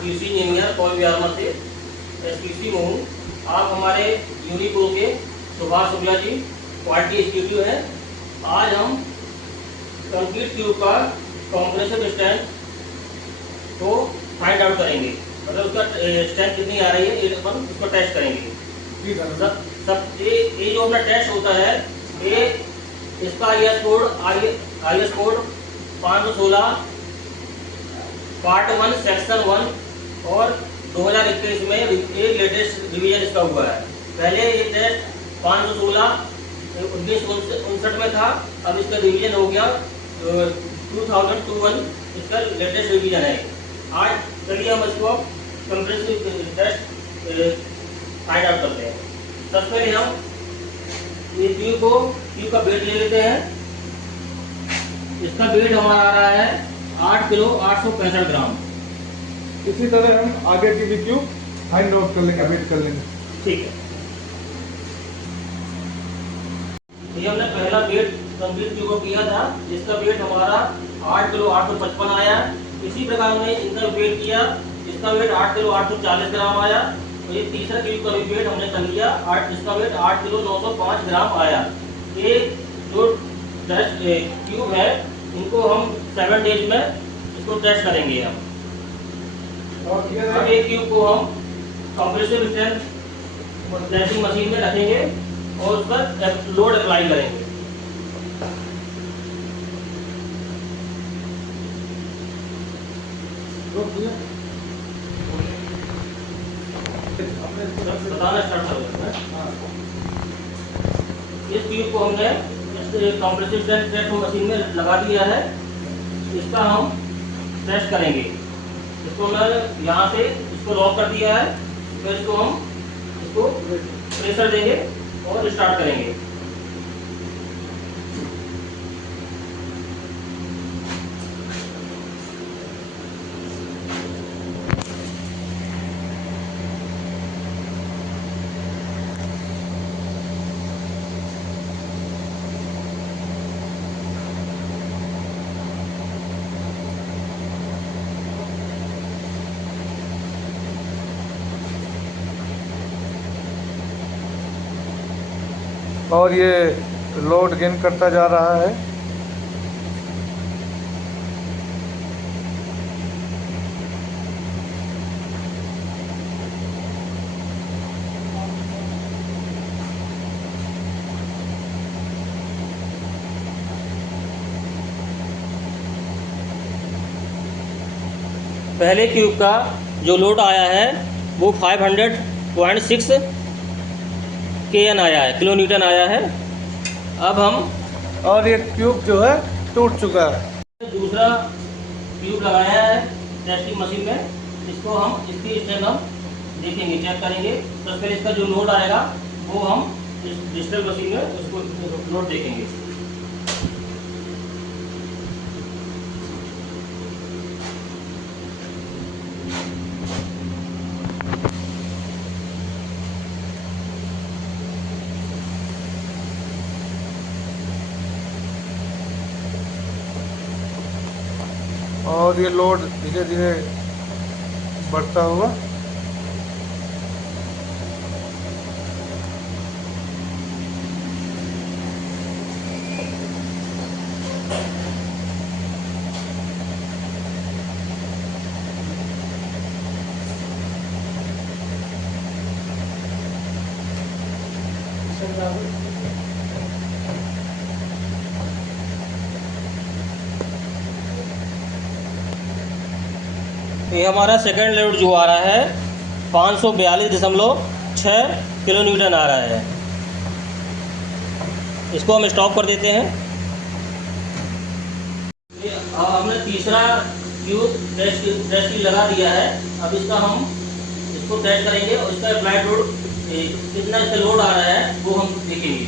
QC engineer call बिहारमा से SQC में हूँ। आप हमारे यूनिप्रो के सुभाष शुक्ला जी क्वालिटी एग्जीक्यूटिव हैं। आज हम कंक्रीट ट्यूब का कॉम्प्रेसिव स्ट्रेंथ को फाइंड आउट करेंगे, मतलब उसका स्ट्रेंथ कितनी आ रही है ये अपन उसको टेस्ट करेंगे। सब ये जो अपना टेस्ट होता है ये इसका IS कोड 516 पार्ट 1 सेक्शन 1 और 2021 में एक लेटेस्ट रिवीजन इसका हुआ है। पहले ये टेस्ट 516 1959 में था, अब इसका रिवीजन हो गया 2021, इसका लेटेस्ट रिवीजन है। आज चलिए हम इसको कंप्रेसिव टेस्ट फाइंड आउट करते हैं। सबसे पहले हम ये ट्यूब का वेट ले लेते हैं। इसका वेट हमारा आ रहा है 8 किलो 865 ग्राम। इसी तरह हम आगे की भी ट्यूब फाइंड आउट कर लेंगे, वेट कर लेंगे। ठीक है, ये हमने पहला वेट कंप्लीट ट्यूब को किया था, जिसका वेट हमारा 8 किलो 855 आया। इसी प्रकार हमने इनका वेट किया, इसका वेट 8 किलो 840 ग्राम आया। तो ये तीसरा ट्यूब का वेट हमने कर लिया, इसका वेट 8 किलो 905 ग्राम आया। ये जो टेस्ट ट्यूब है इनको हम 7 डेज में इसको टेस्ट करेंगे हम। अब एक ट्यूब को हम कंप्रेसिव स्ट्रेंथ टेस्टिंग मशीन में रखेंगे और उस पर लोड अप्लाई करेंगे। बताना स्टार्ट करो। इस ट्यूब को हमने कंप्रेसिव स्ट्रेंथ टेस्ट मशीन में लगा दिया है। इसका हम टेस्ट करेंगे। इसको मैं यहाँ से इसको लॉक कर दिया है, फिर इसको हम इसको प्रेशर देंगे और स्टार्ट करेंगे। और ये लोड गेन करता जा रहा है। पहले ट्यूब का जो लोड आया है वो 500.6 kN आया है, किलो न्यूटन आया है। अब हम और ये ट्यूब जो है टूट चुका है। दूसरा ट्यूब लगाया है टेस्टिंग मशीन में, इसको हम इसकी स्ट्रेंथ हम देखेंगे, चेक करेंगे। तो फिर इसका जो लोड आएगा वो हम इस डिजिटल मशीन में उसको लोड देखेंगे। और ये लोड धीरे धीरे बढ़ता हुआ ये हमारा सेकंड लोड जो आ रहा है 542.6 किलो न्यूटन आ रहा है। इसको हम स्टॉप कर देते हैं। ये हमने तीसरा ट्यूब टेस्ट लगा दिया है। अब इसका हम इसको टेस्ट करेंगे और इसका अप्लाइड लोड कितना इसका लोड आ रहा है वो हम देखेंगे।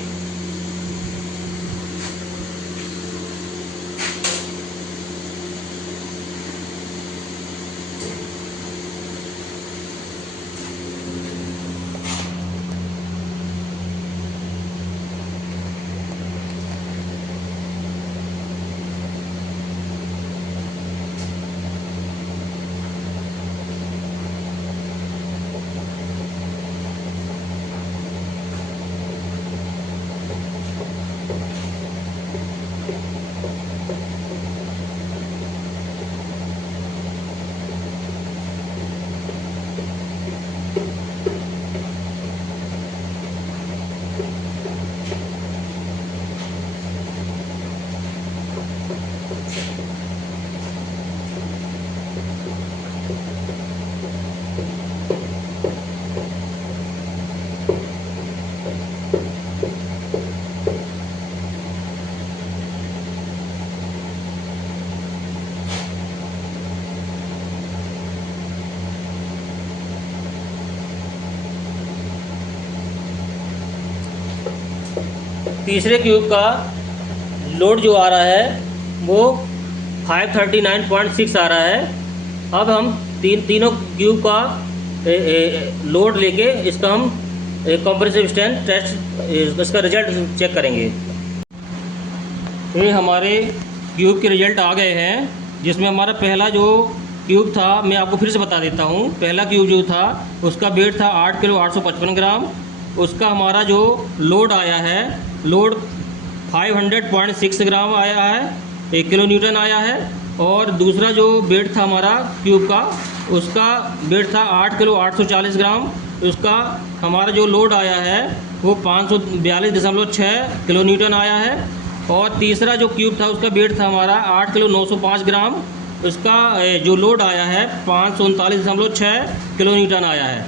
तीसरे क्यूब का लोड जो आ रहा है वो 539.6 आ रहा है। अब हम तीनों क्यूब का लोड लेके इसका हम कंप्रेसिव स्ट्रेंथ टेस्ट इसका रिजल्ट चेक करेंगे। ये हमारे क्यूब के रिजल्ट आ गए हैं, जिसमें हमारा पहला जो क्यूब था मैं आपको फिर से बता देता हूँ। पहला क्यूब जो था उसका वेट था 8 किलो 855 ग्राम। उसका हमारा जो लोड आया है, लोड 500.6 ग्राम आया है, 1 किलो न्यूटन आया है। और दूसरा जो वेट था हमारा क्यूब का, उसका वेट था 8 किलो 840 ग्राम। उसका हमारा जो लोड आया है वो 542.6 किलो न्यूटन आया है। और तीसरा जो क्यूब था उसका वेट था हमारा 8 किलो 905 ग्राम। उसका जो लोड आया है 539.6 किलो न्यूटन आया है।